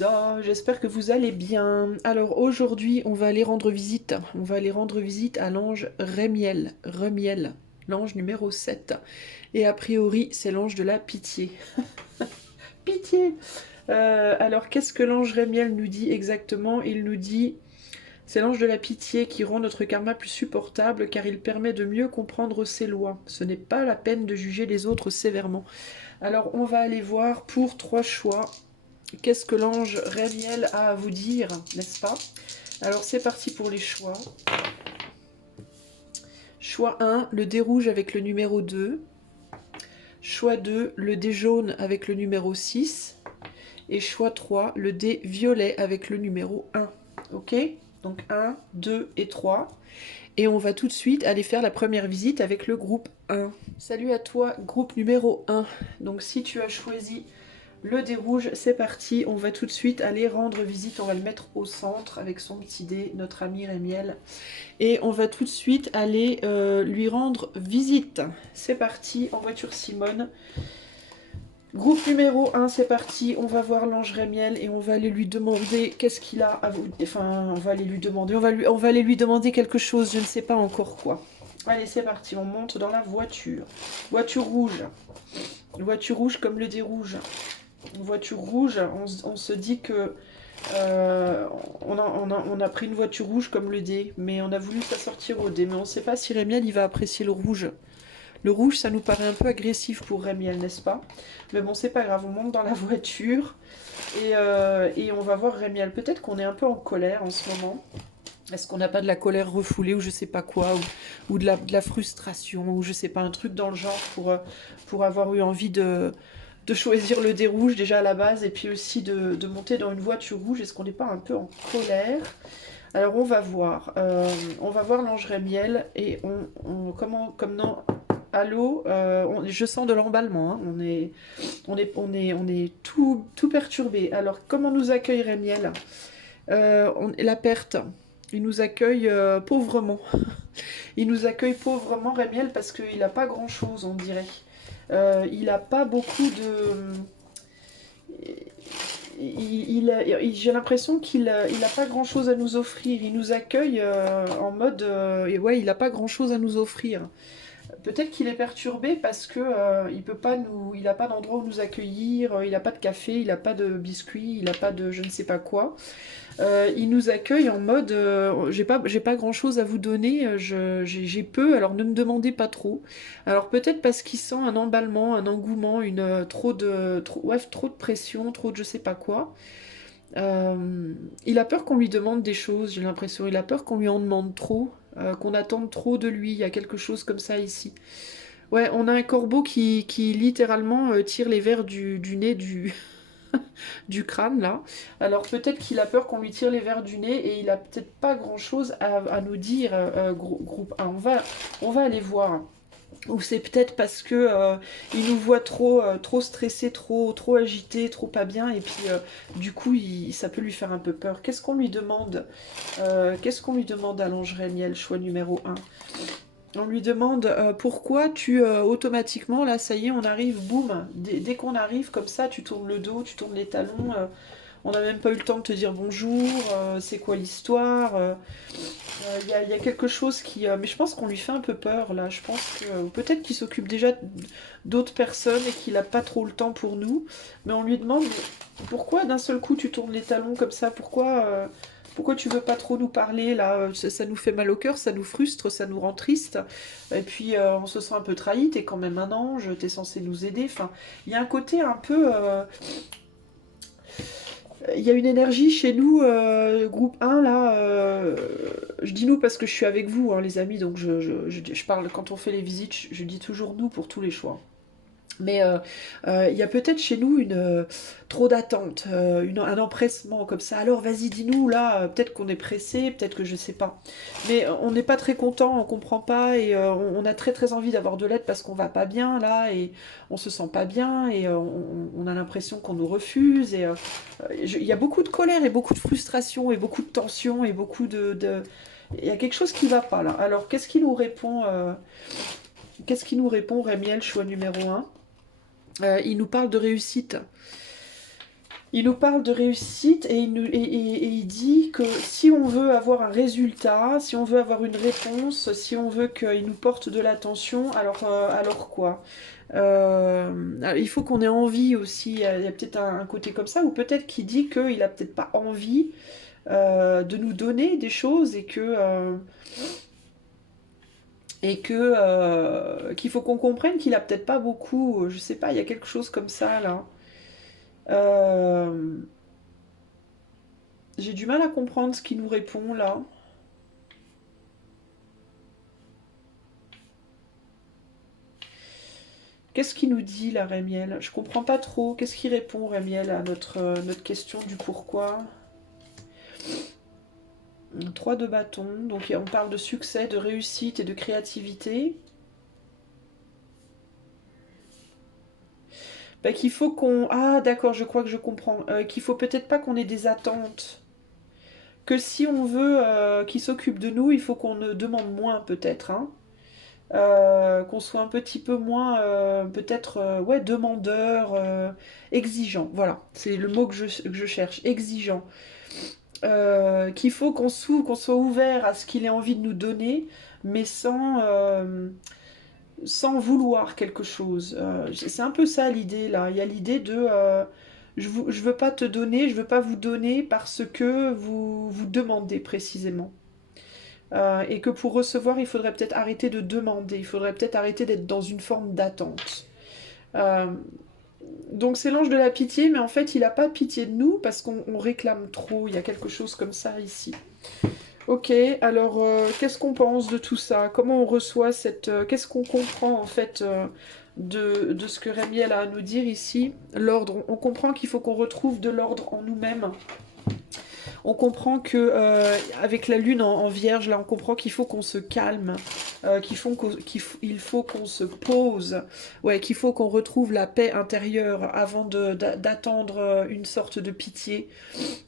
Lisa, j'espère que vous allez bien. Alors aujourd'hui, on va aller rendre visite. On va aller rendre visite à l'ange Rémiel. Remiel, l'ange numéro 7. Et a priori, c'est l'ange de la pitié. Pitié. Alors qu'est-ce que l'ange Rémiel nous dit exactement? Il nous dit, c'est l'ange de la pitié qui rend notre karma plus supportable car il permet de mieux comprendre ses lois. Ce n'est pas la peine de juger les autres sévèrement. Alors on va aller voir pour 3 choix. Qu'est-ce que l'ange Rémiel a à vous dire, n'est-ce pas? Alors c'est parti pour les choix. Choix 1, le dé rouge avec le numéro 2. Choix 2, le dé jaune avec le numéro 6. Et choix 3, le dé violet avec le numéro 1. Ok? Donc 1, 2 et 3. Et on va tout de suite aller faire la première visite avec le groupe 1. Salut à toi, groupe numéro 1. Donc si tu as choisi le dé rouge, c'est parti, on va tout de suite aller rendre visite, on va le mettre au centre avec son petit dé, notre ami Rémiel. Et on va tout de suite aller lui rendre visite. C'est parti, en voiture Simone. Groupe numéro 1, c'est parti, on va voir l'ange Rémiel et on va aller lui demander qu'est-ce qu'il a à vous... Enfin, on va aller lui demander, on va aller lui demander quelque chose, je ne sais pas encore quoi. Allez, c'est parti, on monte dans la voiture. Voiture rouge. Voiture rouge comme le dé rouge. Une voiture rouge, on se dit que on a pris une voiture rouge comme le dé, mais on a voulu ça sortir au dé, mais on ne sait pas si Rémiel il va apprécier le rouge. Le rouge, ça nous paraît un peu agressif pour Rémiel, n'est-ce pas? Mais bon, c'est pas grave, on monte dans la voiture et on va voir Rémiel. Peut-être qu'on est un peu en colère en ce moment. Est-ce qu'on n'a pas de la colère refoulée ou je sais pas quoi, ou de la frustration, ou je sais pas, un truc dans le genre pour avoir eu envie de choisir le dé rouge déjà à la base et puis aussi de monter dans une voiture rouge. Est-ce qu'on n'est pas un peu en colère? Alors on va voir l'ange Rémiel et comme non, allô, je sens de l'emballement, hein, on est tout perturbé. Alors comment nous accueille Rémiel? La perte. Il nous accueille pauvrement. Il nous accueille pauvrement Rémiel parce qu'il n'a pas grand chose, on dirait. Il n'a pas beaucoup de... J'ai l'impression qu'il n'a pas grand chose à nous offrir. Il nous accueille en mode... et ouais, il n'a pas grand chose à nous offrir. Peut-être qu'il est perturbé parce que il n'a pas d'endroit où nous accueillir, il n'a pas de café, il n'a pas de biscuits, il n'a pas de je ne sais pas quoi. Il nous accueille en mode j'ai pas grand chose à vous donner, j'ai peu, alors ne me demandez pas trop. Alors peut-être parce qu'il sent un emballement, un engouement, trop de pression, trop de je sais pas quoi. Il a peur qu'on lui demande des choses, j'ai l'impression. Il a peur qu'on lui en demande trop, qu'on attende trop de lui. Il y a quelque chose comme ça ici. Ouais, on a un corbeau qui littéralement tire les vers du nez du crâne là. Alors peut-être qu'il a peur qu'on lui tire les vers du nez et il a peut-être pas grand-chose à nous dire, groupe 1. On va aller voir. Ou c'est peut-être parce que il nous voit trop stressé, trop agité, trop pas bien, et puis du coup ça peut lui faire un peu peur. Qu'est-ce qu'on lui demande? Qu'est-ce qu'on lui demande à l'ange Rémiel, choix numéro 1? On lui demande pourquoi tu automatiquement, là ça y est, on arrive, boum, dès qu'on arrive comme ça, tu tournes le dos, tu tournes les talons, on n'a même pas eu le temps de te dire bonjour, c'est quoi l'histoire, y a quelque chose qui... mais je pense qu'on lui fait un peu peur là, je pense que peut-être qu'il s'occupe déjà d'autres personnes et qu'il n'a pas trop le temps pour nous, mais on lui demande pourquoi d'un seul coup tu tournes les talons comme ça, pourquoi tu veux pas trop nous parler là, ça nous fait mal au cœur, ça nous frustre, ça nous rend triste, et puis on se sent un peu trahi, t'es quand même un ange, t'es censé nous aider, enfin, il y a un côté un peu... il y a une énergie chez nous, groupe 1, là, je dis nous parce que je suis avec vous, hein, les amis, donc je parle, quand on fait les visites, je dis toujours nous pour tous les choix. Mais il y a peut-être chez nous trop d'attente, un empressement comme ça. Alors vas-y, dis-nous, là, peut-être qu'on est pressé, peut-être que je sais pas. Mais on n'est pas très content, on comprend pas, et on a très envie d'avoir de l'aide parce qu'on va pas bien, là, et on se sent pas bien, et on a l'impression qu'on nous refuse, et il y a beaucoup de colère, et beaucoup de frustration, et beaucoup de tension, et il y a quelque chose qui va pas, là. Alors, qu'est-ce qui nous répond, Rémiel, choix numéro 1? Il nous parle de réussite. Il nous parle de réussite et et il dit que si on veut avoir un résultat, si on veut avoir une réponse, si on veut qu'il nous porte de l'attention, alors quoi? Il faut qu'on ait envie aussi, il y a peut-être un côté comme ça, ou peut-être qu'il dit qu'il a peut-être pas envie de nous donner des choses qu'il faut qu'on comprenne qu'il a peut-être pas beaucoup, je sais pas, il y a quelque chose comme ça là. Euh, j'ai du mal à comprendre ce qu'il nous répond là. Qu'est-ce qu'il nous dit là, Rémiel? Je comprends pas trop. Qu'est-ce qu'il répond, Rémiel, à notre question du pourquoi? 3 de bâton. Donc on parle de succès, de réussite et de créativité. Bah, qu'il faut qu'on... Ah d'accord, je crois que je comprends. Qu'il faut peut-être pas qu'on ait des attentes. Que si on veut qu'il s'occupe de nous, il faut qu'on ne demande moins peut-être. Hein. Qu'on soit un petit peu moins peut-être ouais, demandeur, exigeant. Voilà, c'est le mot que je cherche, exigeant. Qu'il faut qu'on soit ouvert à ce qu'il ait envie de nous donner, mais sans vouloir quelque chose. C'est un peu ça l'idée là. Il y a l'idée de je veux pas te donner, je veux pas vous donner parce que vous demandez précisément. Et que pour recevoir, il faudrait peut-être arrêter de demander, il faudrait peut-être arrêter d'être dans une forme d'attente. Euh, donc c'est l'ange de la pitié, mais en fait il n'a pas pitié de nous parce qu'on réclame trop, il y a quelque chose comme ça ici. Ok, alors qu'est-ce qu'on pense de tout ça? Comment on reçoit cette... qu'est-ce qu'on comprend en fait de ce que Rémiel a à nous dire ici? L'ordre, on comprend qu'il faut qu'on retrouve de l'ordre en nous-mêmes. On comprend que avec la lune en vierge, là, on comprend qu'il faut qu'on se calme, qu'il faut qu'on se pose, ouais, qu'il faut qu'on retrouve la paix intérieure avant d'attendre une sorte de pitié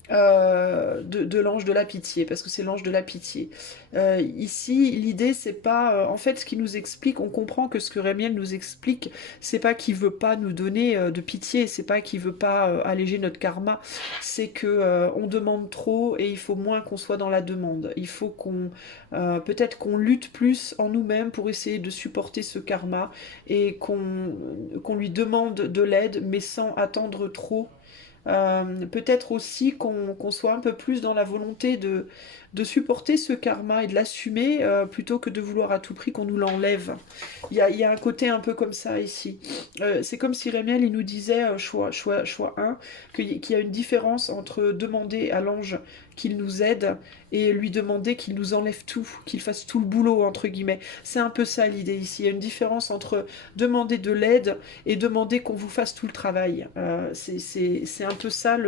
de l'ange de la pitié, parce que c'est l'ange de la pitié. Ici, l'idée, c'est pas... en fait, ce qu'il nous explique, on comprend que ce que Rémiel nous explique, c'est pas qu'il veut pas nous donner de pitié, c'est pas qu'il veut pas alléger notre karma, c'est que on demande trop et il faut moins qu'on soit dans la demande. Il faut qu'on... peut-être qu'on lutte plus en nous-mêmes pour essayer de supporter ce karma et qu'on lui demande de l'aide, mais sans attendre trop peut-être aussi qu'on soit un peu plus dans la volonté de supporter ce karma et de l'assumer plutôt que de vouloir à tout prix qu'on nous l'enlève. Il y a un côté un peu comme ça ici. C'est comme si Rémiel il nous disait, choix 1, qu'il y a une différence entre demander à l'ange qu'il nous aide et lui demander qu'il nous enlève tout, qu'il fasse tout le boulot, entre guillemets. C'est un peu ça l'idée ici. Il y a une différence entre demander de l'aide et demander qu'on vous fasse tout le travail. C'est un peu ça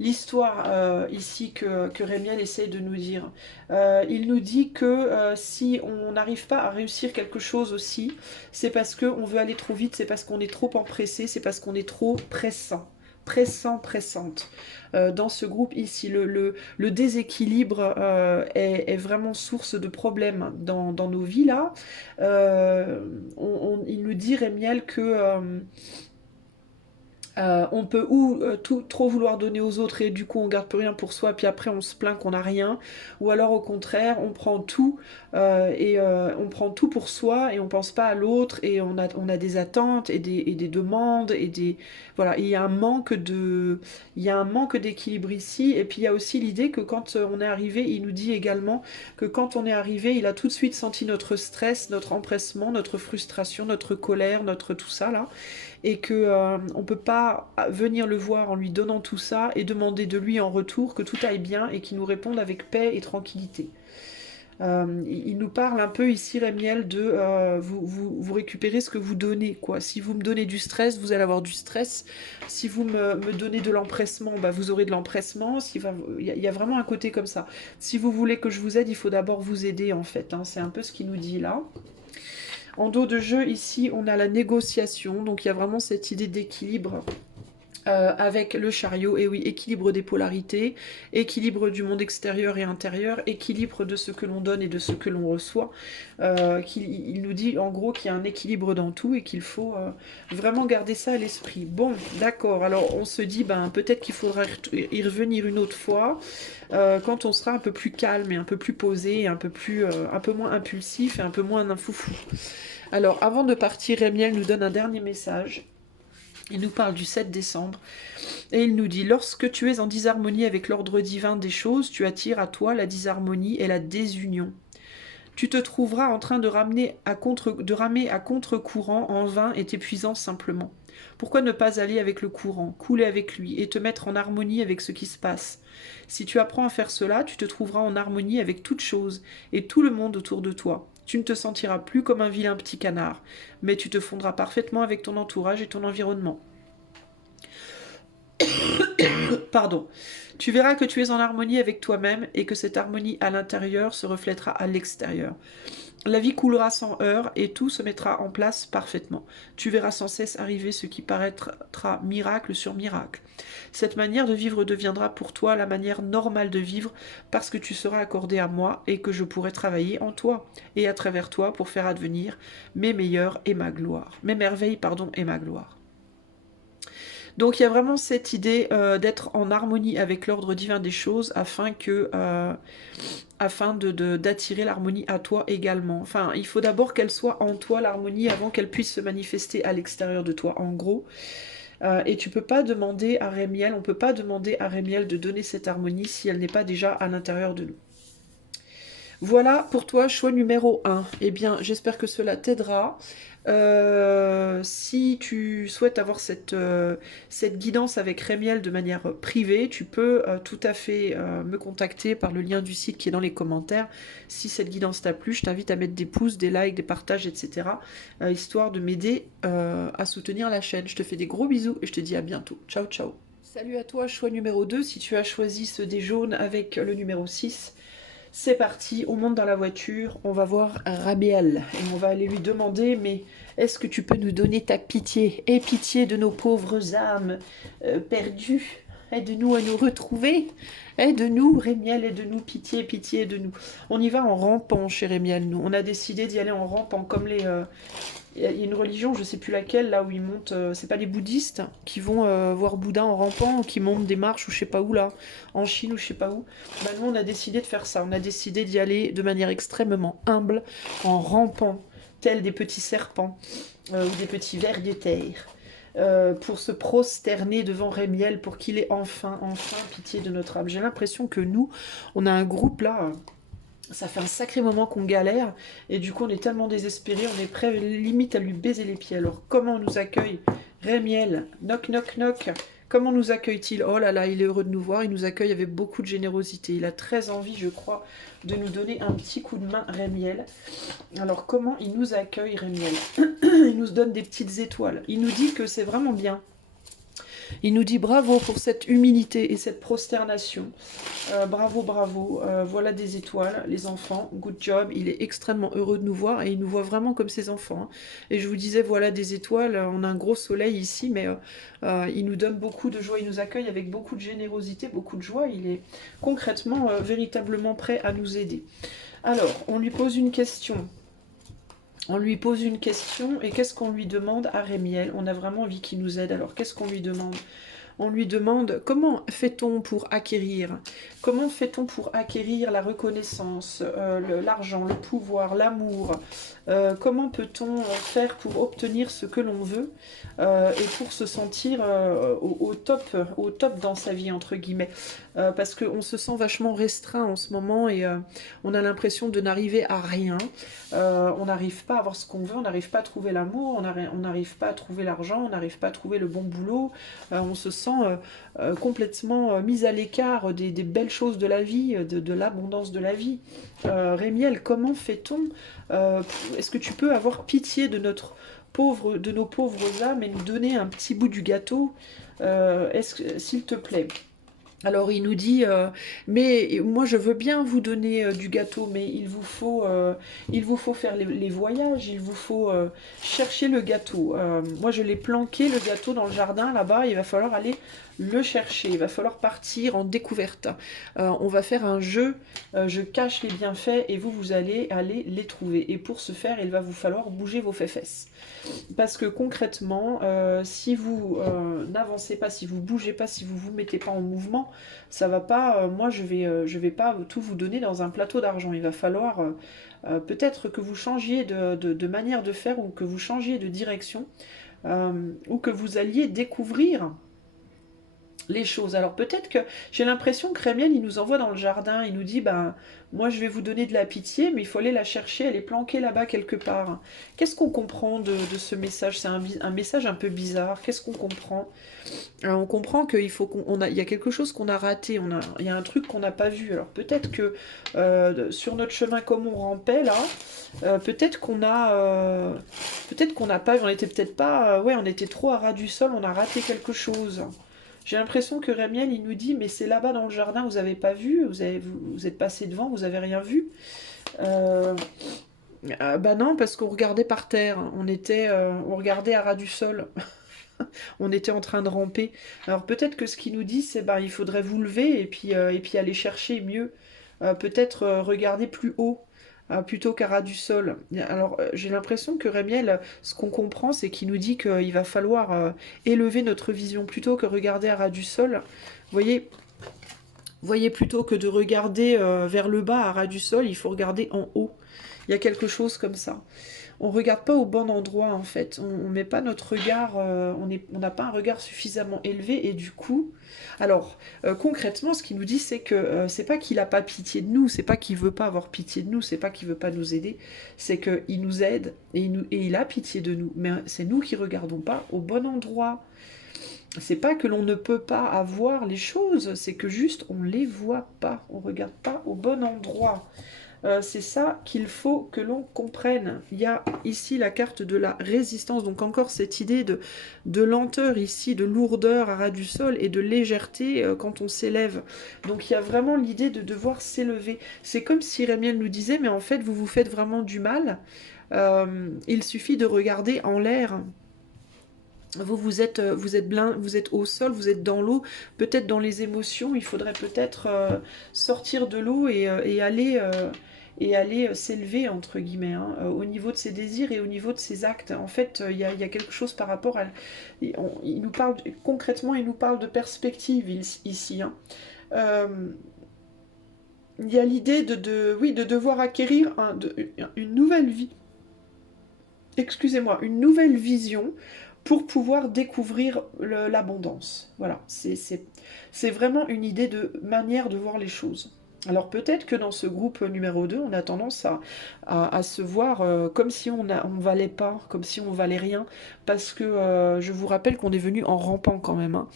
l'histoire ici que Rémiel essaye de nous dire. Il nous dit que si on n'arrive pas à réussir quelque chose aussi, c'est parce qu'on veut aller trop vite, c'est parce qu'on est trop empressé, c'est parce qu'on est trop pressante. Dans ce groupe ici, le déséquilibre est vraiment source de problèmes dans nos vies là. Il nous dit, Rémiel, que on peut trop vouloir donner aux autres et du coup on garde plus rien pour soi puis après on se plaint qu'on n'a rien, ou alors au contraire on prend tout on prend tout pour soi et on pense pas à l'autre et on a des attentes et des demandes et des voilà, il y a un manque d'équilibre ici. Et puis il y a aussi l'idée que quand on est arrivé, il nous dit également que quand on est arrivé, il a tout de suite senti notre stress, notre empressement, notre frustration, notre colère, notre tout ça là, et que on peut pas venir le voir en lui donnant tout ça et demander de lui en retour que tout aille bien et qu'il nous réponde avec paix et tranquillité. Il nous parle un peu ici, Rémiel, de vous récupérez ce que vous donnez, quoi. Si vous me donnez du stress, vous allez avoir du stress. Si vous me donnez de l'empressement, bah, vous aurez de l'empressement. Y a vraiment un côté comme ça. Si vous voulez que je vous aide, il faut d'abord vous aider, en fait. Hein. C'est un peu ce qu'il nous dit là. En dos de jeu, ici, on a la négociation. Donc, il y a vraiment cette idée d'équilibre. avec le chariot, et oui, équilibre des polarités, équilibre du monde extérieur et intérieur, équilibre de ce que l'on donne et de ce que l'on reçoit. Il nous dit en gros qu'il y a un équilibre dans tout et qu'il faut vraiment garder ça à l'esprit. Bon, d'accord, alors on se dit, ben, peut-être qu'il faudra y revenir une autre fois, quand on sera un peu plus calme et un peu plus posé, et un peu moins impulsif et un peu moins un foufou. Alors, avant de partir, Rémiel nous donne un dernier message. Il nous parle du 7 décembre et il nous dit: lorsque tu es en disharmonie avec l'ordre divin des choses, tu attires à toi la disharmonie et la désunion. Tu te trouveras en train de ramer à contre-courant en vain et t'épuisant simplement. Pourquoi ne pas aller avec le courant, couler avec lui et te mettre en harmonie avec ce qui se passe? Si tu apprends à faire cela, tu te trouveras en harmonie avec toute chose et tout le monde autour de toi. Tu ne te sentiras plus comme un vilain petit canard, mais tu te fondras parfaitement avec ton entourage et ton environnement. Pardon. Tu verras que tu es en harmonie avec toi-même et que cette harmonie à l'intérieur se reflètera à l'extérieur. La vie coulera sans heurts et tout se mettra en place parfaitement. Tu verras sans cesse arriver ce qui paraîtra miracle sur miracle. Cette manière de vivre deviendra pour toi la manière normale de vivre parce que tu seras accordé à moi et que je pourrai travailler en toi et à travers toi pour faire advenir mes meilleurs et ma gloire. Mes merveilles, pardon, et ma gloire. Donc il y a vraiment cette idée d'être en harmonie avec l'ordre divin des choses afin d'attirer l'harmonie à toi également. Enfin, il faut d'abord qu'elle soit en toi, l'harmonie, avant qu'elle puisse se manifester à l'extérieur de toi, en gros. Et tu peux pas demander à Rémiel, on peut pas demander à Rémiel de donner cette harmonie si elle n'est pas déjà à l'intérieur de nous. Voilà pour toi, choix numéro 1. Eh bien, j'espère que cela t'aidera. Si tu souhaites avoir cette guidance avec Rémiel de manière privée, tu peux tout à fait me contacter par le lien du site qui est dans les commentaires. Si cette guidance t'a plu, je t'invite à mettre des pouces, des likes, des partages, etc. Histoire de m'aider à soutenir la chaîne. Je te fais des gros bisous et je te dis à bientôt. Ciao, ciao. Salut à toi, choix numéro 2. Si tu as choisi ce dé jaune avec le numéro 6, c'est parti, on monte dans la voiture, on va voir Rabiel et on va aller lui demander: mais est-ce que tu peux nous donner ta pitié? Aie pitié de nos pauvres âmes perdues. Aide-nous à nous retrouver. Aide-nous, Rémiel, aide-nous, pitié, pitié, aide-nous. On y va en rampant chez Rémiel, nous. On a décidé d'y aller en rampant comme les... Il y a une religion, je sais plus laquelle, là où ils montent, c'est pas les bouddhistes qui vont voir Bouddha en rampant, qui montent des marches ou je sais pas où là, en Chine ou je sais pas où. Bah, nous on a décidé de faire ça, on a décidé d'y aller de manière extrêmement humble, en rampant, tels des petits serpents ou des petits vers de terre. Pour se prosterner devant Rémiel, pour qu'il ait enfin pitié de notre âme. J'ai l'impression que nous, on a un groupe là, ça fait un sacré moment qu'on galère, et du coup on est tellement désespéré, on est prêt limite à lui baiser les pieds. Alors comment on nous accueille Rémiel? Knock, knock, knock. Comment nous accueille-t-il? Oh là là, il est heureux de nous voir, il nous accueille avec beaucoup de générosité. Il a très envie, je crois, de nous donner un petit coup de main, Rémiel. Alors comment il nous accueille, Rémiel? Il nous donne des petites étoiles. Il nous dit que c'est vraiment bien. Il nous dit bravo pour cette humilité et cette prosternation. Bravo, bravo. Voilà des étoiles, les enfants. Good job. Il est extrêmement heureux de nous voir et il nous voit vraiment comme ses enfants. Hein. Et je vous disais, voilà des étoiles. On a un gros soleil ici, mais il nous donne beaucoup de joie. Il nous accueille avec beaucoup de générosité, beaucoup de joie. Il est concrètement, véritablement prêt à nous aider. Alors, on lui pose une question. On lui pose une question et qu'est-ce qu'on lui demande à Rémiel? On a vraiment envie qu'il nous aide, alors qu'est-ce qu'on lui demande? On lui demande comment fait-on pour acquérir? Comment fait-on pour acquérir la reconnaissance, l'argent, le pouvoir, l'amour? Comment peut-on faire pour obtenir ce que l'on veut et pour se sentir au top dans sa vie, entre guillemets? Parce qu'on se sent vachement restreint en ce moment et on a l'impression de n'arriver à rien. On n'arrive pas à avoir ce qu'on veut, on n'arrive pas à trouver l'amour, on n'arrive pas à trouver l'argent, on n'arrive pas à trouver le bon boulot. On se sent complètement mis à l'écart des belles choses de la vie, de l'abondance de la vie. Rémiel, comment fait-on? Est-ce que tu peux avoir pitié de nos pauvres âmes et nous donner un petit bout du gâteau, s'il te plaît? Alors il nous dit, mais moi je veux bien vous donner du gâteau, mais il vous faut faire les voyages, il vous faut chercher le gâteau. Moi je l'ai planqué le gâteau dans le jardin là-bas, il va falloir aller le chercher, il va falloir partir en découverte. On va faire un jeu, je cache les bienfaits et vous allez aller les trouver. Et pour ce faire, il va vous falloir bouger vos fesses. Parce que concrètement, si vous n'avancez pas, si vous bougez pas, si vous vous mettez pas en mouvement, ça va pas. Moi, je vais pas tout vous donner dans un plateau d'argent. Il va falloir peut-être que vous changiez de manière de faire ou que vous changiez de direction ou que vous alliez découvrir les choses. Alors peut-être que j'ai l'impression que Rémiel, il nous envoie dans le jardin, il nous dit, ben, moi je vais vous donner de la pitié, mais il faut aller la chercher, elle est planquée là-bas quelque part. Qu'est-ce qu'on comprend de ce message? C'est un message un peu bizarre. Qu'est-ce qu'on comprend? On comprend qu'il faut il y a quelque chose qu'on a raté, il y a un truc qu'on n'a pas vu. Alors peut-être que sur notre chemin comme on rampait là, peut-être qu'on n'a pas, on était peut-être pas, ouais, on était trop à ras du sol, on a raté quelque chose. J'ai l'impression que Rémiel, il nous dit, mais c'est là-bas dans le jardin, vous avez pas vu, vous êtes passé devant, vous avez rien vu. Euh, bah non, parce qu'on regardait par terre, on regardait à ras du sol, on était en train de ramper. Alors peut-être que ce qu'il nous dit, c'est bah il faudrait vous lever et puis aller chercher mieux. Peut-être regarder plus haut. Plutôt qu'à ras du sol. Alors j'ai l'impression que Rémiel, ce qu'on comprend, c'est qu'il nous dit qu'il va falloir élever notre vision plutôt que regarder à ras du sol. Voyez, voyez plutôt que de regarder vers le bas à ras du sol, il faut regarder en haut. Il y a quelque chose comme ça. On regarde pas au bon endroit en fait. On met pas notre regard, on n'a pas un regard suffisamment élevé et du coup, alors concrètement, ce qu'il nous dit, c'est que c'est pas qu'il a pas pitié de nous, c'est pas qu'il veut pas avoir pitié de nous, c'est pas qu'il veut pas nous aider, c'est que il nous aide et il a pitié de nous. Mais c'est nous qui regardons pas au bon endroit. C'est pas que l'on ne peut pas avoir les choses, c'est que juste on les voit pas, on regarde pas au bon endroit. C'est ça qu'il faut que l'on comprenne. Il y a ici la carte de la résistance, donc encore cette idée de lenteur ici, de lourdeur à ras du sol et de légèreté quand on s'élève. Donc il y a vraiment l'idée de devoir s'élever. C'est comme si Rémiel nous disait, mais en fait vous vous faites vraiment du mal. Il suffit de regarder en l'air. Vous êtes au sol, vous êtes dans l'eau, peut-être dans les émotions, il faudrait peut-être sortir de l'eau et aller s'élever, entre guillemets, hein, au niveau de ses désirs et au niveau de ses actes. En fait, il y a quelque chose par rapport à... il nous parle, concrètement, il nous parle de perspective ici. Hein. Euh, il y a l'idée oui, de devoir acquérir une nouvelle vie. Excusez-moi, une nouvelle vision pour pouvoir découvrir l'abondance. Voilà, c'est vraiment une idée de manière de voir les choses. Alors peut-être que dans ce groupe numéro 2, on a tendance à se voir comme si on valait pas, comme si on valait rien, parce que je vous rappelle qu'on est venu en rampant quand même. Hein.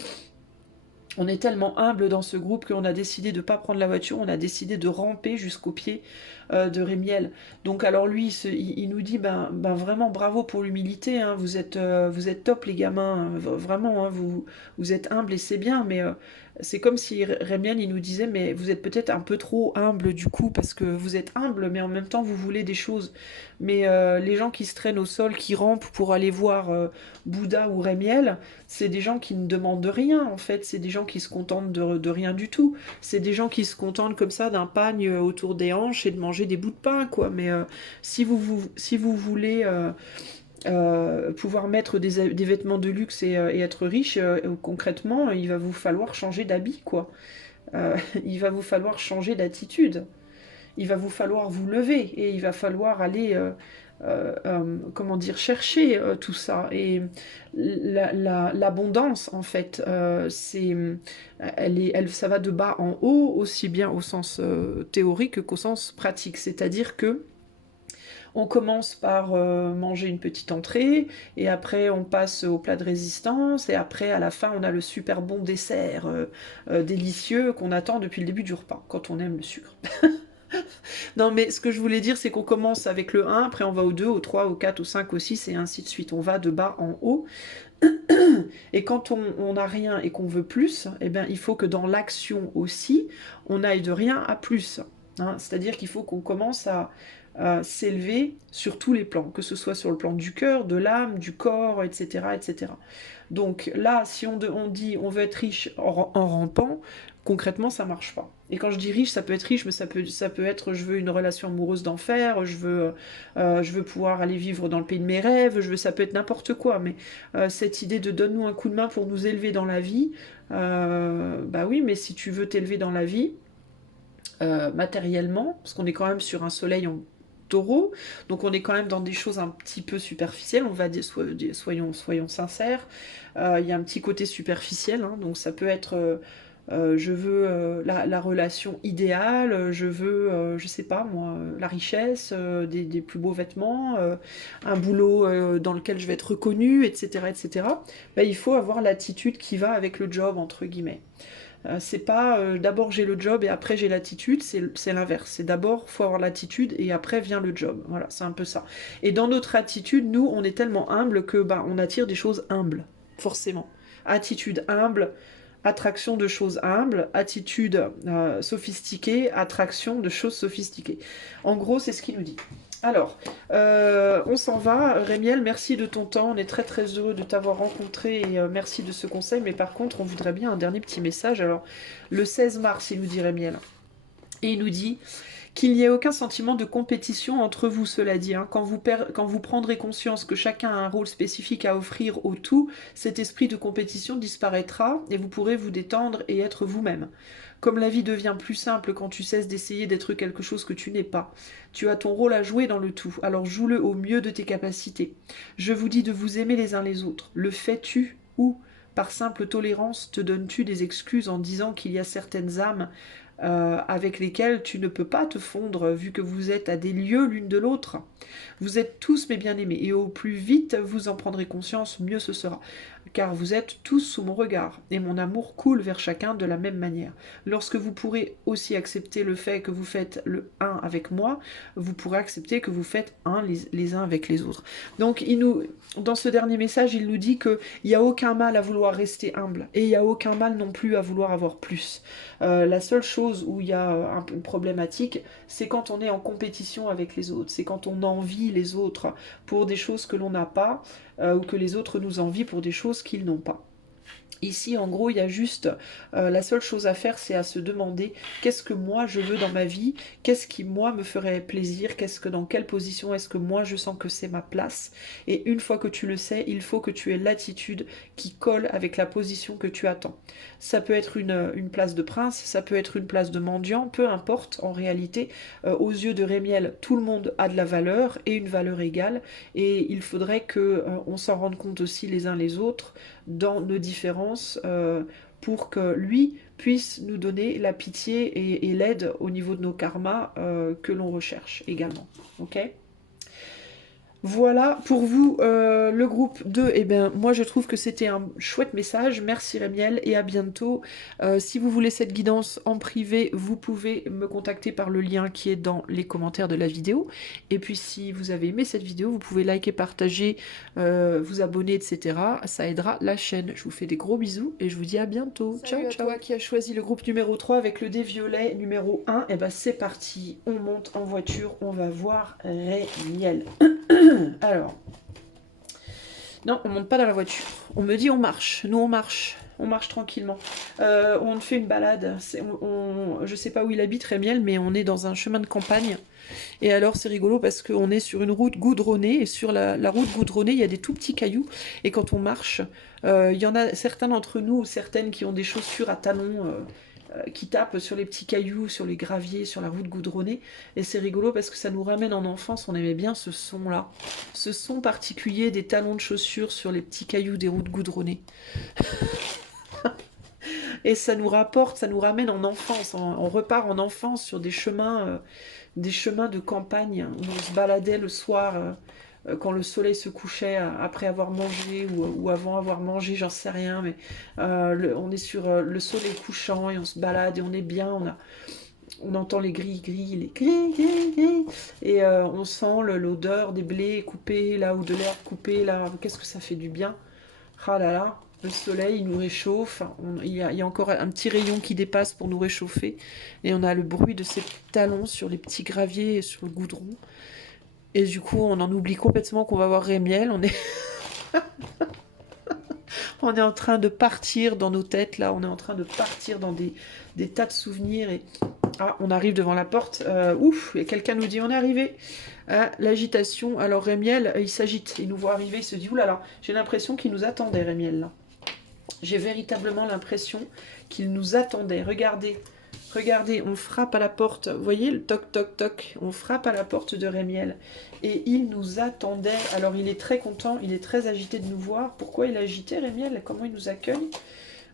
On est tellement humble dans ce groupe qu'on a décidé de ne pas prendre la voiture, on a décidé de ramper jusqu'au pied de Rémiel. Donc alors lui, il nous dit, ben vraiment bravo pour l'humilité, hein, vous êtes top les gamins, hein, vraiment, hein, vous êtes humbles et c'est bien, mais c'est comme si Rémiel, il nous disait, mais vous êtes peut-être un peu trop humble du coup, parce que vous êtes humble, mais en même temps vous voulez des choses. Mais les gens qui se traînent au sol, qui rampent pour aller voir Bouddha ou Rémiel, c'est des gens qui ne demandent rien en fait, c'est des gens qui se contentent de rien du tout. C'est des gens qui se contentent comme ça d'un pagne autour des hanches et de manger des bouts de pain quoi. Mais si vous voulez pouvoir mettre des vêtements de luxe et être riche, concrètement, il va vous falloir changer d'habit quoi. Il va vous falloir changer d'attitude. Il va vous falloir vous lever et il va falloir aller comment dire, chercher tout ça. Et l'abondance, en fait, ça va de bas en haut, aussi bien au sens théorique qu'au sens pratique. C'est-à-dire que on commence par manger une petite entrée, et après on passe au plat de résistance, et après à la fin on a le super bon dessert délicieux qu'on attend depuis le début du repas, quand on aime le sucre. Non, mais ce que je voulais dire, c'est qu'on commence avec le 1, après on va au 2, au 3, au 4, au 5, au 6, et ainsi de suite. On va de bas en haut. Et quand on n'a rien et qu'on veut plus, eh bien, il faut que dans l'action aussi, on aille de rien à plus. Hein. C'est-à-dire qu'il faut qu'on commence à s'élever sur tous les plans, que ce soit sur le plan du cœur, de l'âme, du corps, etc., etc. Donc là, si on dit on veut être riche en rampant, concrètement, ça marche pas. Et quand je dis riche, ça peut être riche, mais ça peut être je veux une relation amoureuse d'enfer, je veux pouvoir aller vivre dans le pays de mes rêves, ça peut être n'importe quoi. Mais cette idée de donne-nous un coup de main pour nous élever dans la vie, bah oui, mais si tu veux t'élever dans la vie, matériellement, parce qu'on est quand même sur un soleil en taureau, donc on est quand même dans des choses un petit peu superficielles, on va dire, soyons sincères, il y a un petit côté superficiel, hein, donc ça peut être je veux la relation idéale, je veux, je sais pas moi, la richesse, des plus beaux vêtements, un boulot dans lequel je vais être reconnue, etc., etc. Ben, il faut avoir l'attitude qui va avec le job, entre guillemets. C'est pas d'abord j'ai le job et après j'ai l'attitude, c'est l'inverse. C'est d'abord faut avoir l'attitude et après vient le job. Voilà, c'est un peu ça. Et dans notre attitude, nous, on est tellement humble que bah, on attire des choses humbles, forcément. Attitude humble, attraction de choses humbles, attitude sophistiquée, attraction de choses sophistiquées. En gros, c'est ce qu'il nous dit. Alors, on s'en va. Rémiel, merci de ton temps. On est très très heureux de t'avoir rencontré et merci de ce conseil. Mais par contre, on voudrait bien un dernier petit message. Alors, le 16 mars, il nous dit Rémiel. Et il nous dit qu'il n'y ait aucun sentiment de compétition entre vous, cela dit. Hein. Quand vous prendrez conscience que chacun a un rôle spécifique à offrir au tout, cet esprit de compétition disparaîtra et vous pourrez vous détendre et être vous-même. Comme la vie devient plus simple quand tu cesses d'essayer d'être quelque chose que tu n'es pas. Tu as ton rôle à jouer dans le tout, alors joue-le au mieux de tes capacités. Je vous dis de vous aimer les uns les autres. Le fais-tu ou, par simple tolérance, te donnes-tu des excuses en disant qu'il y a certaines âmes avec lesquelles tu ne peux pas te fondre vu que vous êtes à des lieux l'une de l'autre. Vous êtes tous mes bien-aimés et au plus vite vous en prendrez conscience, mieux ce sera. Car vous êtes tous sous mon regard et mon amour coule vers chacun de la même manière. Lorsque vous pourrez aussi accepter le fait que vous faites le un avec moi, vous pourrez accepter que vous faites un les uns avec les autres. Donc dans ce dernier message, il nous dit qu'il n'y a aucun mal à vouloir rester humble et il n'y a aucun mal non plus à vouloir avoir plus. La seule chose où il y a une problématique, c'est quand on est en compétition avec les autres, c'est quand on envie les autres pour des choses que l'on n'a pas, ou que les autres nous envient pour des choses qu'ils n'ont pas. Ici, en gros, il y a juste la seule chose à faire, c'est à se demander qu'est-ce que moi je veux dans ma vie, qu'est-ce qui moi me ferait plaisir, dans quelle position est-ce que moi je sens que c'est ma place. Et une fois que tu le sais, il faut que tu aies l'attitude qui colle avec la position que tu attends. Ça peut être une place de prince, ça peut être une place de mendiant, peu importe. En réalité, aux yeux de Rémiel, tout le monde a de la valeur et une valeur égale. Et il faudrait que on s'en rende compte aussi les uns les autres dans nos différences pour que lui puisse nous donner la pitié et l'aide au niveau de nos karmas que l'on recherche également. Ok ? Voilà, pour vous, le groupe 2, eh bien, moi je trouve que c'était un chouette message. Merci Rémiel et à bientôt. Si vous voulez cette guidance en privé, vous pouvez me contacter par le lien qui est dans les commentaires de la vidéo. Et puis si vous avez aimé cette vidéo, vous pouvez liker, partager, vous abonner, etc. Ça aidera la chaîne. Je vous fais des gros bisous et je vous dis à bientôt. Salut ciao, ciao. Toi qui as choisi le groupe numéro 3 avec le dé violet numéro 1, et ben c'est parti. On monte en voiture, on va voir Rémiel. Alors, non, on monte pas dans la voiture. On me dit on marche. Nous on marche. On marche tranquillement. On fait une balade. Je sais pas où il habite Rémiel, mais on est dans un chemin de campagne. Et alors c'est rigolo parce qu'on est sur une route goudronnée. Et sur la route goudronnée, il y a des tout petits cailloux. Et quand on marche, il y en a certains d'entre nous, ou certaines qui ont des chaussures à talons qui tapent sur les petits cailloux, sur les graviers, sur la route goudronnée. Et c'est rigolo parce que ça nous ramène en enfance, on aimait bien ce son-là. Ce son particulier des talons de chaussures sur les petits cailloux des routes goudronnées. Et ça nous rapporte, ça nous ramène en enfance, on repart en enfance sur des chemins de campagne où on se baladait le soir quand le soleil se couchait après avoir mangé ou avant avoir mangé, j'en sais rien, mais on est sur le soleil couchant et on se balade et on est bien, on entend les gris-gris, les gris-gris, et on sent l'odeur des blés coupés là ou de l'herbe coupée là, qu'est-ce que ça fait du bien. Ah là là, le soleil, il nous réchauffe. Il y a encore un petit rayon qui dépasse pour nous réchauffer. Et on a le bruit de ses talons sur les petits graviers et sur le goudron. Et du coup, on en oublie complètement qu'on va voir Rémiel. On est en train de partir dans nos têtes, là. On est en train de partir dans des tas de souvenirs. Et ah, on arrive devant la porte. Ouf, et quelqu'un nous dit on est arrivé. Ah, l'agitation. Alors Rémiel, il s'agite. Il nous voit arriver. Il se dit oulala, j'ai l'impression qu'il nous attendait, Rémiel, là. J'ai véritablement l'impression qu'il nous attendait. Regardez, regardez, on frappe à la porte. Vous voyez le toc toc toc. On frappe à la porte de Rémiel. Et il nous attendait. Alors il est très content, il est très agité de nous voir. Pourquoi il est agité, Rémiel? Comment il nous accueille?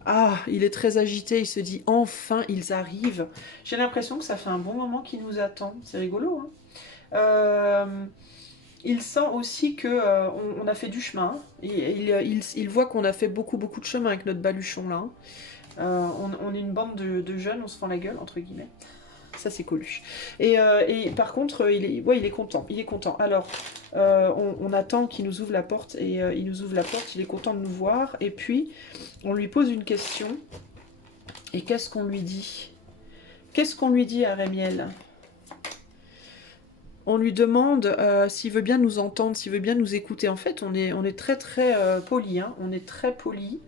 Ah, il est très agité, il se dit enfin ils arrivent. J'ai l'impression que ça fait un bon moment qu'il nous attend. C'est rigolo, hein. Il sent aussi que on a fait du chemin. Il voit qu'on a fait beaucoup de chemin avec notre baluchon là, hein. On est une bande de jeunes, on se fend la gueule entre guillemets. Ça c'est Coluche. Et par contre, il est content. Il est content. Alors, on attend qu'il nous ouvre la porte et il nous ouvre la porte. Il est content de nous voir. Et puis, on lui pose une question. Et qu'est-ce qu'on lui dit? Qu'est-ce qu'on lui dit à Rémiel? On lui demande s'il veut bien nous entendre, s'il veut bien nous écouter. En fait, on est très très poli, hein. On est très poli.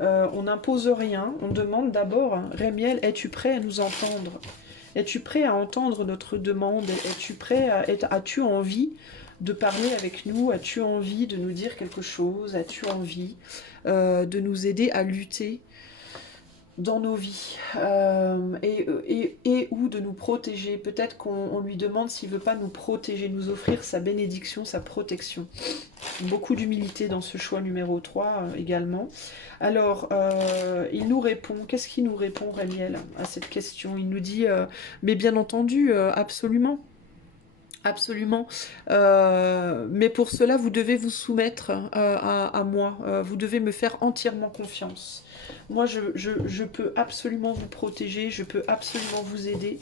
On n'impose rien. On demande d'abord, Rémiel, es-tu prêt à nous entendre? Es-tu prêt à entendre notre demande? Es-tu prêt à as-tu envie de parler avec nous? As-tu envie de nous dire quelque chose? As-tu envie de nous aider à lutter dans nos vies et ou de nous protéger? Peut-être qu'on lui demande s'il veut pas nous protéger, nous offrir sa bénédiction, sa protection. Beaucoup d'humilité dans ce choix numéro 3 également. Alors, il nous répond, qu'est-ce qu'il nous répond, Rémiel, à cette question? Il nous dit, mais bien entendu, absolument. Absolument. Mais pour cela, vous devez vous soumettre à moi. Vous devez me faire entièrement confiance. Moi, je peux absolument vous protéger, je peux absolument vous aider,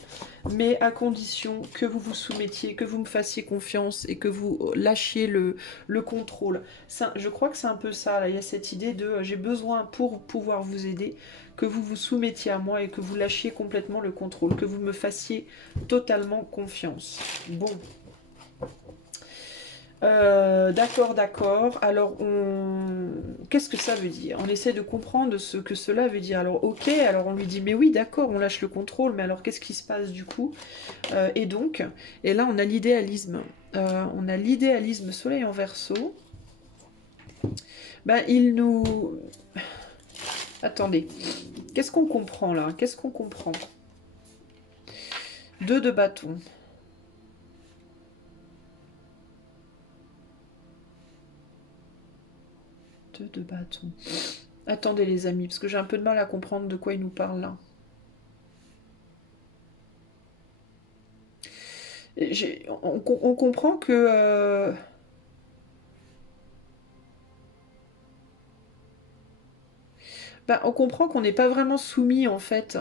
mais à condition que vous vous soumettiez, que vous me fassiez confiance et que vous lâchiez le contrôle. Ça, je crois que c'est un peu ça, là. Il y a cette idée de j'ai besoin pour pouvoir vous aider, que vous vous soumettiez à moi et que vous lâchiez complètement le contrôle, que vous me fassiez totalement confiance. Bon. D'accord, d'accord. Alors, qu'est-ce que ça veut dire? On essaie de comprendre ce que cela veut dire. Alors, ok, alors on lui dit, mais oui, d'accord, on lâche le contrôle, mais alors qu'est-ce qui se passe du coup? Et donc, et là, on a l'idéalisme. On a l'idéalisme soleil en Verseau. Ben, il nous... Attendez. Qu'est-ce qu'on comprend là? Qu'est-ce qu'on comprend? 2 de bâton. 2 de bâton. Attendez les amis, parce que j'ai un peu de mal à comprendre de quoi il nous parle là. On comprend que... Ben, on comprend qu'on n'est pas vraiment soumis en fait.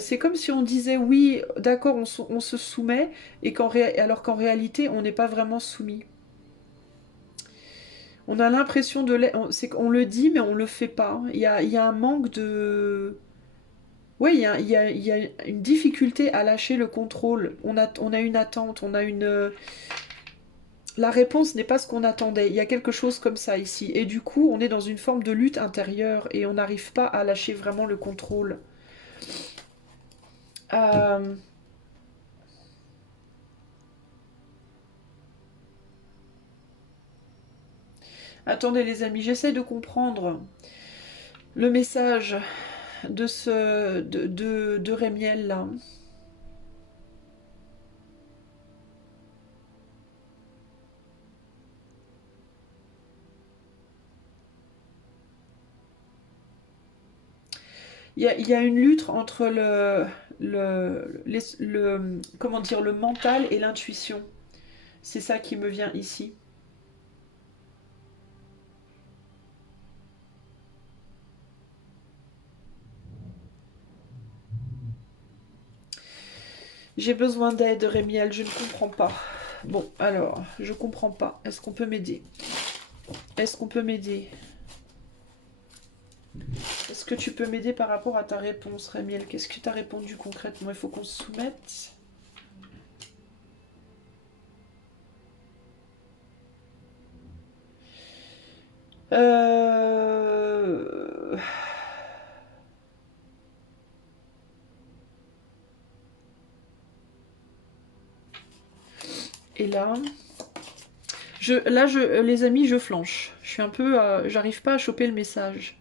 C'est comme si on disait oui, d'accord, on se soumet, et alors qu'en réalité, on n'est pas vraiment soumis. On a l'impression de l'être, c'est qu'on le dit, mais on le fait pas. Il y a un manque de... Oui, il y a une difficulté à lâcher le contrôle. On a une attente, on a une... La réponse n'est pas ce qu'on attendait. Il y a quelque chose comme ça ici. Et du coup, on est dans une forme de lutte intérieure et on n'arrive pas à lâcher vraiment le contrôle. Euh... Attendez les amis, j'essaie de comprendre le message de Rémiel là. Il y a une lutte entre comment dire, le mental et l'intuition. C'est ça qui me vient ici. J'ai besoin d'aide, Rémiel, je ne comprends pas. Bon, alors, je comprends pas. Est-ce qu'on peut m'aider? Est-ce qu'on peut m'aider? Est-ce que tu peux m'aider par rapport à ta réponse, Rémiel? Qu'est-ce que tu as répondu concrètement? Il faut qu'on se soumette. Euh... Et là, les amis, je flanche. Je suis un peu, j'arrive pas à choper le message.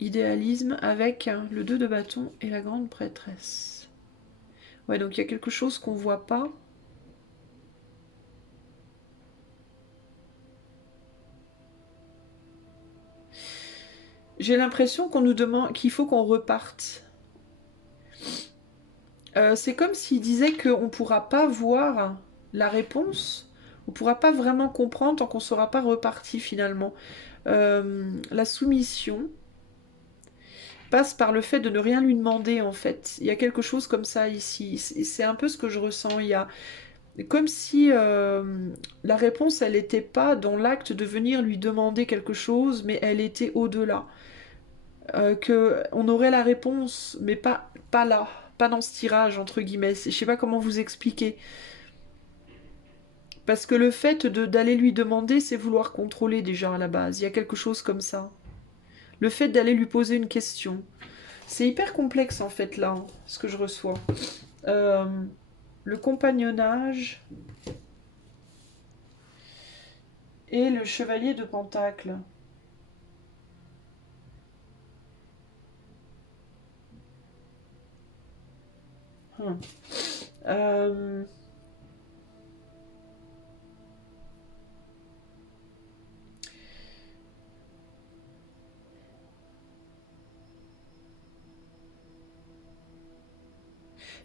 Idéalisme avec le 2 de bâton et la grande prêtresse. Ouais, donc il y a quelque chose qu'on voit pas. J'ai l'impression qu'on nous demande qu'il faut qu'on reparte. C'est comme s'il disait qu'on ne pourra pas voir la réponse, on ne pourra pas vraiment comprendre tant qu'on ne sera pas reparti finalement. La soumission passe par le fait de ne rien lui demander en fait. Il y a quelque chose comme ça ici. C'est un peu ce que je ressens. Il y a comme si la réponse, elle n'était pas dans l'acte de venir lui demander quelque chose, mais elle était au-delà. Qu'on aurait la réponse, mais pas là, pas dans ce tirage, entre guillemets. Je sais pas comment vous expliquer. Parce que le fait d'aller lui demander, c'est vouloir contrôler déjà à la base. Il y a quelque chose comme ça. Le fait d'aller lui poser une question. C'est hyper complexe en fait là, hein, ce que je reçois. Euh, le compagnonnage et le chevalier de Pentacle. Hum. Euh,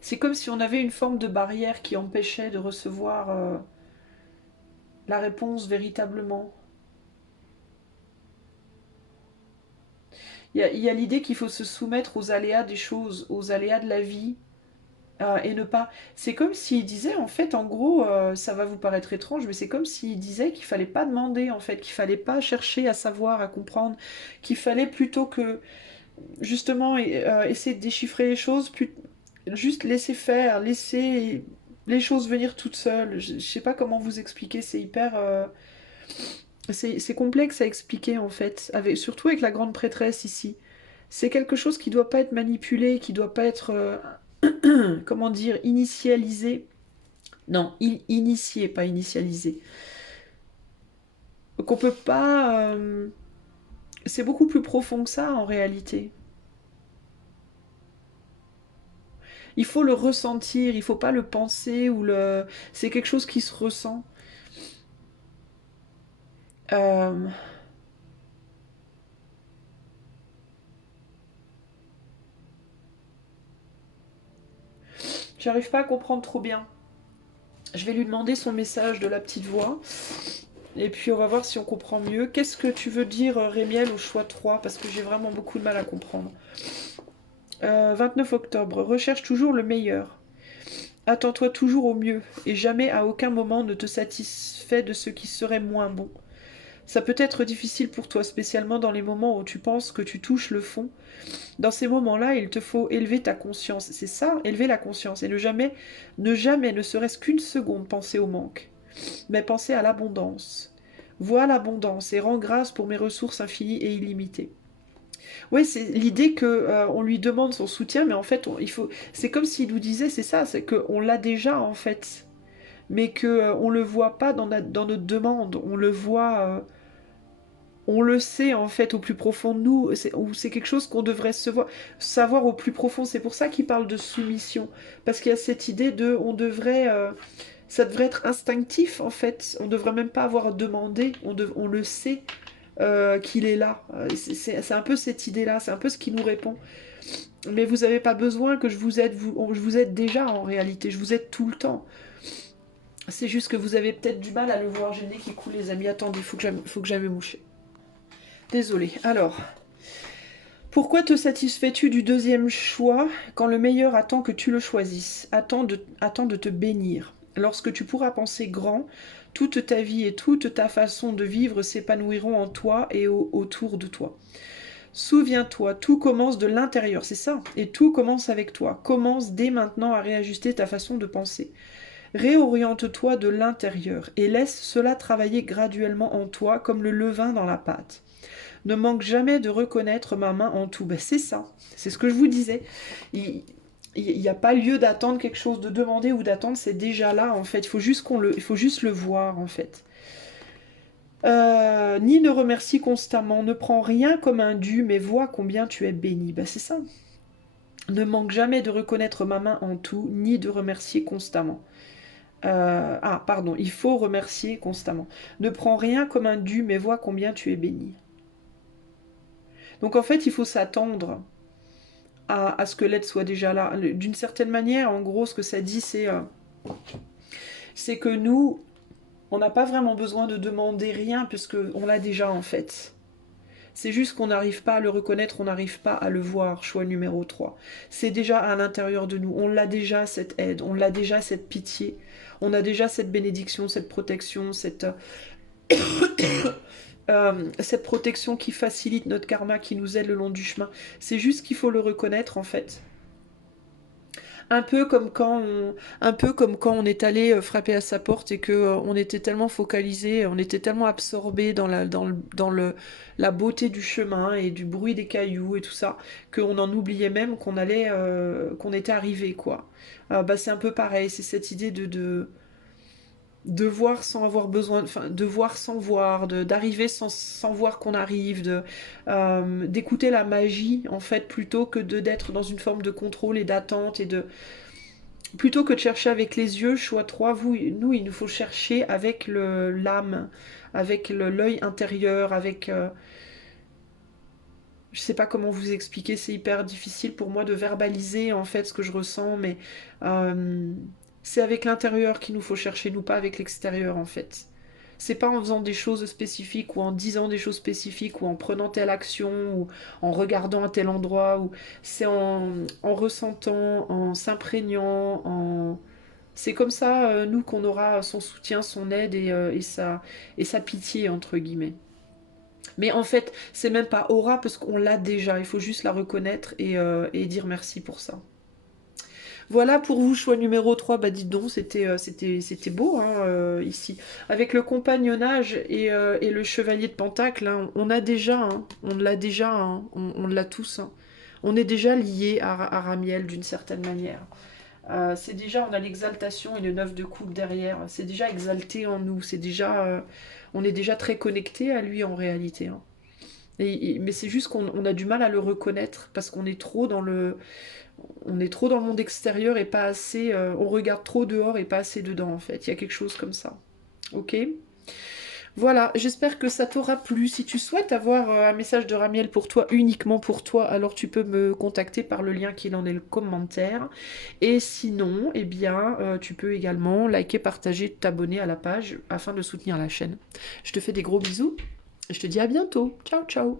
c'est comme si on avait une forme de barrière qui empêchait de recevoir la réponse véritablement. Il y a l'idée qu'il faut se soumettre aux aléas des choses, aux aléas de la vie, et ne pas. C'est comme s'il disait, en fait, en gros, ça va vous paraître étrange, mais c'est comme s'il disait qu'il fallait pas demander, en fait, qu'il fallait pas chercher à savoir, à comprendre, qu'il fallait plutôt que, justement, essayer de déchiffrer les choses, juste laisser faire, laisser les choses venir toutes seules. Je sais pas comment vous expliquer, c'est hyper. C'est complexe à expliquer, en fait, surtout avec la grande prêtresse ici. C'est quelque chose qui doit pas être manipulé, qui doit pas être. Comment dire, initialisé. Non, initié, pas initialisé. Qu'on peut pas. C'est beaucoup plus profond que ça en réalité. Il faut le ressentir, il faut pas le penser ou le. C'est quelque chose qui se ressent. Euh, J'arrive pas à comprendre trop bien. Je vais lui demander son message de la petite voix. Et puis on va voir si on comprend mieux. Qu'est-ce que tu veux dire, Rémiel, au choix 3? Parce que j'ai vraiment beaucoup de mal à comprendre. 29 octobre. Recherche toujours le meilleur. Attends-toi toujours au mieux, et jamais à aucun moment ne te satisfais de ce qui serait moins bon. Ça peut être difficile pour toi, spécialement dans les moments où tu penses que tu touches le fond. Dans ces moments-là, il te faut élever ta conscience. C'est ça, élever la conscience. Et ne jamais, ne serait-ce qu'une seconde, penser au manque. Mais penser à l'abondance. Vois l'abondance et rends grâce pour mes ressources infinies et illimitées. Ouais, c'est l'idée que on lui demande son soutien, mais en fait, il faut. C'est comme s'il nous disait, c'est ça, c'est qu'on l'a déjà en fait, mais que on le voit pas dans notre demande, on le voit, on le sait en fait au plus profond de nous, ou c'est quelque chose qu'on devrait savoir au plus profond. C'est pour ça qu'il parle de soumission, parce qu'il y a cette idée de, ça devrait être instinctif en fait, on devrait même pas avoir demandé, on le sait. Qu'il est là. C'est un peu cette idée-là, c'est un peu ce qui nous répond. Mais vous n'avez pas besoin que je vous aide, je vous aide déjà en réalité, je vous aide tout le temps. C'est juste que vous avez peut-être du mal à le voir. J'ai le nez qui coule, les amis. Attendez, faut que j'aille me moucher. Désolée. Alors, pourquoi te satisfais-tu du deuxième choix quand le meilleur attend que tu le choisisses, attend de te bénir? Lorsque tu pourras penser grand, Toute ta vie et toute ta façon de vivre s'épanouiront en toi et autour de toi. Souviens-toi, tout commence de l'intérieur, c'est ça. Et tout commence avec toi. Commence dès maintenant à réajuster ta façon de penser. Réoriente-toi de l'intérieur et laisse cela travailler graduellement en toi comme le levain dans la pâte. Ne manque jamais de reconnaître ma main en tout. Ben, c'est ça, c'est ce que je vous disais. Il n'y a pas lieu d'attendre quelque chose, de demander ou d'attendre, c'est déjà là en fait. Il faut juste le voir en fait. Ni ne remercie constamment, ne prends rien comme un dû, mais vois combien tu es béni. Ben, c'est ça. Ne manque jamais de reconnaître ma main en tout, ni de remercier constamment. Pardon, il faut remercier constamment. Ne prends rien comme un dû, mais vois combien tu es béni. Donc en fait, il faut s'attendre à ce que l'aide soit déjà là. D'une certaine manière, en gros, ce que ça dit, c'est que nous, on n'a pas vraiment besoin de demander rien, puisqu'on l'a déjà en fait. C'est juste qu'on n'arrive pas à le reconnaître, on n'arrive pas à le voir, choix numéro 3. C'est déjà à l'intérieur de nous, on l'a déjà cette aide, on l'a déjà cette pitié, on a déjà cette bénédiction, cette protection, cette protection qui facilite notre karma, qui nous aide le long du chemin. C'est juste qu'il faut le reconnaître en fait. Un peu comme quand on est allé frapper à sa porte et que on était tellement focalisé, on était tellement absorbé dans la beauté du chemin et du bruit des cailloux et tout ça, qu'on en oubliait même qu'on était arrivé quoi. Bah c'est un peu pareil, c'est cette idée de voir sans avoir besoin, enfin, de voir sans voir, d'arriver sans voir qu'on arrive, d'écouter la magie, en fait, plutôt que d'être dans une forme de contrôle et d'attente, plutôt que de chercher avec les yeux, choix 3, nous, il nous faut chercher avec l'âme, avec l'œil intérieur, je sais pas comment vous expliquer, c'est hyper difficile pour moi de verbaliser, en fait, ce que je ressens, mais... euh, c'est avec l'intérieur qu'il nous faut chercher, nous pas avec l'extérieur en fait. C'est pas en faisant des choses spécifiques ou en disant des choses spécifiques ou en prenant telle action ou en regardant à tel endroit ou c'est en ressentant, en s'imprégnant, c'est comme ça nous qu'on aura son soutien, son aide et sa pitié entre guillemets. Mais en fait, c'est même pas aura parce qu'on l'a déjà. Il faut juste la reconnaître et dire merci pour ça. Voilà pour vous, choix numéro 3. Bah dites donc, c'était beau hein, ici. Avec le compagnonnage et le chevalier de Pentacle, hein, on a déjà, hein, on l'a déjà, hein, on l'a tous. Hein. On est déjà lié à Ramiel d'une certaine manière. C'est déjà, on a l'exaltation et le 9 de coupe derrière. C'est déjà exalté en nous. On est déjà très connecté à lui en réalité. Hein. Mais c'est juste qu'on a du mal à le reconnaître parce qu'on est trop dans le monde extérieur et pas assez. On regarde trop dehors et pas assez dedans en fait. Il y a quelque chose comme ça. Ok. Voilà, j'espère que ça t'aura plu. Si tu souhaites avoir un message de Ramiel pour toi, uniquement pour toi, alors tu peux me contacter par le lien qui est dans le commentaire. Et sinon, eh bien, tu peux également liker, partager, t'abonner à la page afin de soutenir la chaîne. Je te fais des gros bisous. Je te dis à bientôt. Ciao, ciao.